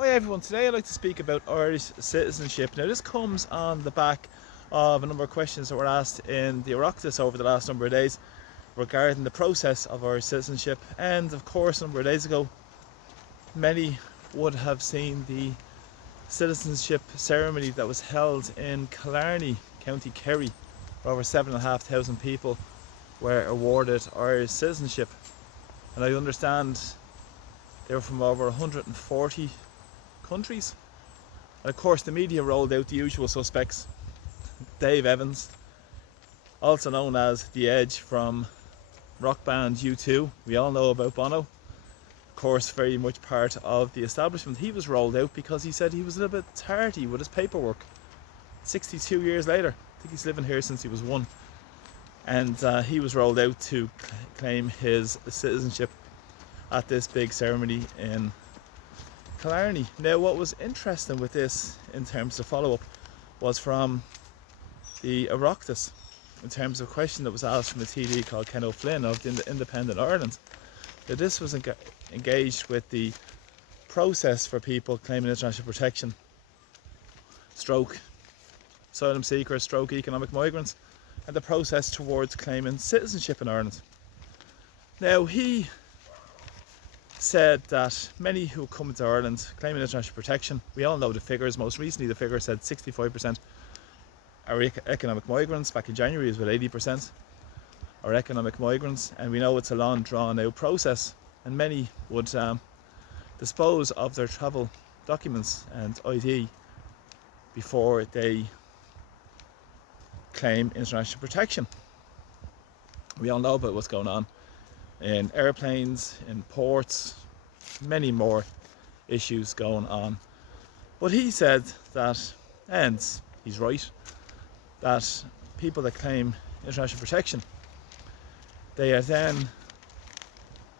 Hi everyone, today I'd like to speak about Irish citizenship. Now this comes on the back of a number of questions that were asked in the Oireachtas over the last number of days regarding the process of Irish citizenship, and of course a number of days ago many would have seen the citizenship ceremony that was held in Killarney, County Kerry, where over 7,500 people were awarded Irish citizenship. And I understand they were from over 140 countries. And of course the media rolled out the usual suspects. Dave Evans, also known as The Edge from rock band U2. We all know about Bono. Of course, very much part of the establishment. He was rolled out because he said he was a little bit tardy with his paperwork. 62 years later. I think he's living here since he was one. And he was rolled out to claim his citizenship at this big ceremony in Killarney. Now, what was interesting with this in terms of follow-up was from the Oireachtas, in terms of a question that was asked from a TD called Ken O'Flynn of the Independent Ireland, that this was engaged with the process for people claiming international protection, stroke asylum seekers, stroke economic migrants, and the process towards claiming citizenship in Ireland. Now, he said that many who come to Ireland claiming international protection, we all know the figures. Most recently the figure said 65% are economic migrants. Back in January it was about 80% are economic migrants, and we know it's a long drawn out process, and many would dispose of their travel documents and ID before they claim international protection. We all know about what's going on in airplanes, in ports, many more issues going on. But he said that, and he's right, that people that claim international protection, they are then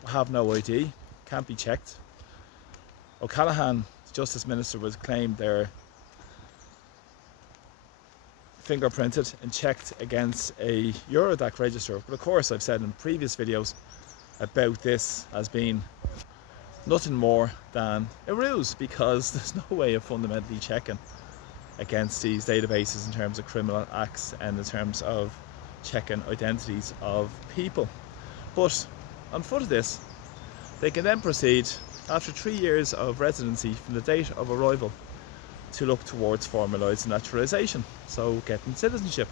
have no ID, can't be checked. O'Callaghan, the Justice Minister, was claimed they're fingerprinted and checked against a Eurodac register. But of course, I've said in previous videos about this as being nothing more than a ruse, because there's no way of fundamentally checking against these databases in terms of criminal acts and in terms of checking identities of people. But on foot of this, they can then proceed after 3 years of residency from the date of arrival to look towards formalised naturalisation, so getting citizenship.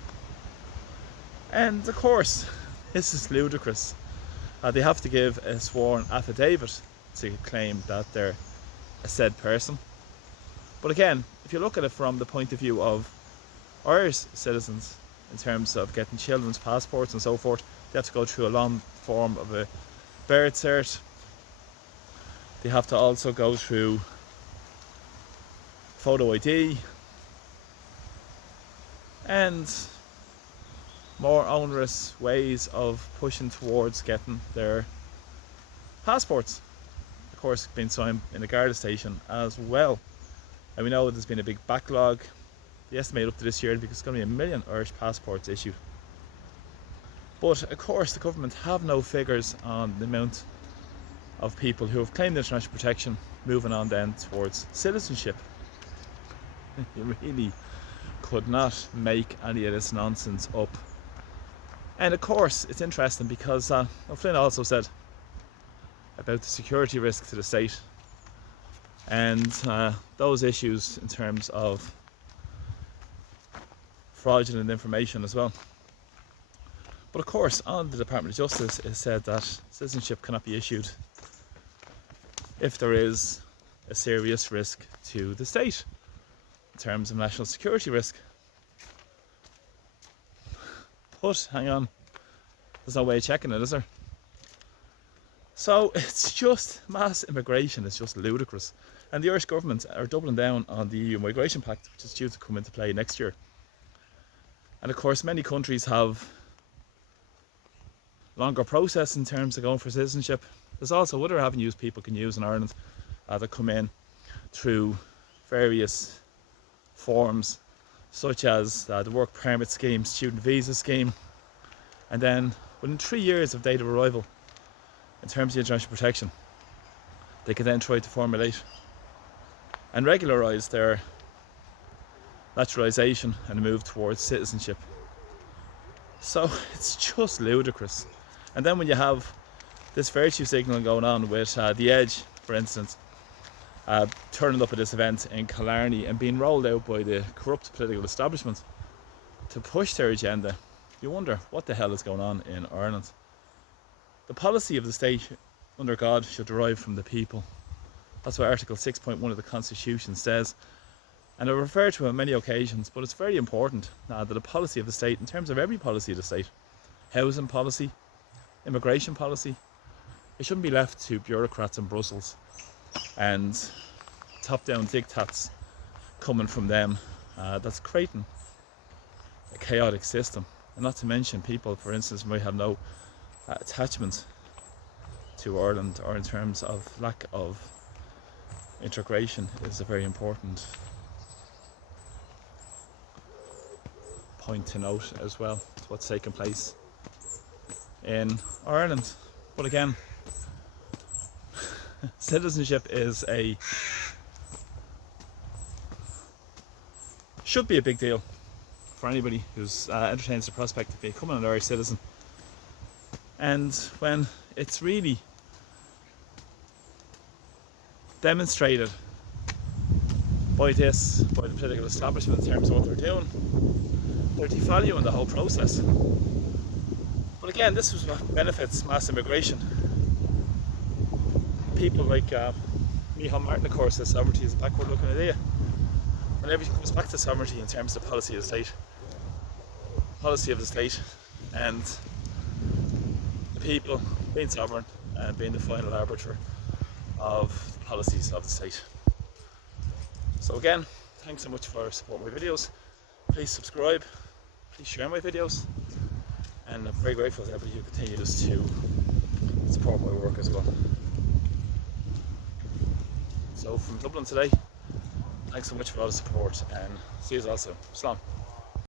And of course, this is ludicrous. They have to give a sworn affidavit to claim that they're a said person. But again, if you look at it from the point of view of Irish citizens, in terms of getting children's passports and so forth, they have to go through a long form of a birth cert. They have to also go through photo ID and more onerous ways of pushing towards getting their passports. Of course, being signed in a Garda station as well. And we know there's been a big backlog. They estimate up to this year because it's going to be 1 million Irish passports issued. But of course, the government have no figures on the amount of people who have claimed international protection moving on then towards citizenship. You really could not make any of this nonsense up. And of course, it's interesting because O'Flynn also said about the security risk to the state and those issues in terms of fraudulent information as well. But of course, on the Department of Justice, it said that citizenship cannot be issued if there is a serious risk to the state in terms of national security risk. But hang on, there's no way of checking it, is there? So it's just mass immigration, it's just ludicrous. And the Irish government are doubling down on the EU Migration Pact, which is due to come into play next year. And of course, many countries have longer process in terms of going for citizenship. There's also other avenues people can use in Ireland that come in through various forms, such as the work permit scheme, student visa scheme, and then within 3 years of date of arrival, in terms of international protection, they can then try to formulate and regularise their naturalization and move towards citizenship. So it's just ludicrous. And then when you have this virtue signalling going on with The Edge, for instance, turning up at this event in Killarney and being rolled out by the corrupt political establishment to push their agenda, you wonder what the hell is going on in Ireland. The policy of the state under God should derive from the people. That's what Article 6.1 of the Constitution says. And I refer to it on many occasions, but it's very important that the policy of the state, in terms of every policy of the state, housing policy, immigration policy, it shouldn't be left to bureaucrats in Brussels and top-down diktats coming from them. That's creating a chaotic system. And not to mention people, for instance, might have no attachment to Ireland, or in terms of lack of integration is a very important point to note as well, to what's taking place in Ireland. But again, citizenship should be a big deal for anybody who's entertains the prospect of becoming an Irish citizen. And when it's really demonstrated by the political establishment in terms of what they're doing, they're devaluing the whole process. But again, this is what benefits mass immigration. People like Micheál Martin, of course, says sovereignty is a backward looking idea. When everything comes back to sovereignty in terms of the policy of the state, and the people being sovereign and being the final arbiter of the policies of the state. So again, thanks so much for supporting my videos. Please subscribe, please share my videos, and I'm very grateful to everybody who continues to support my work as well. So from Dublin today, thanks so much for all the support, and see you all soon. Slán.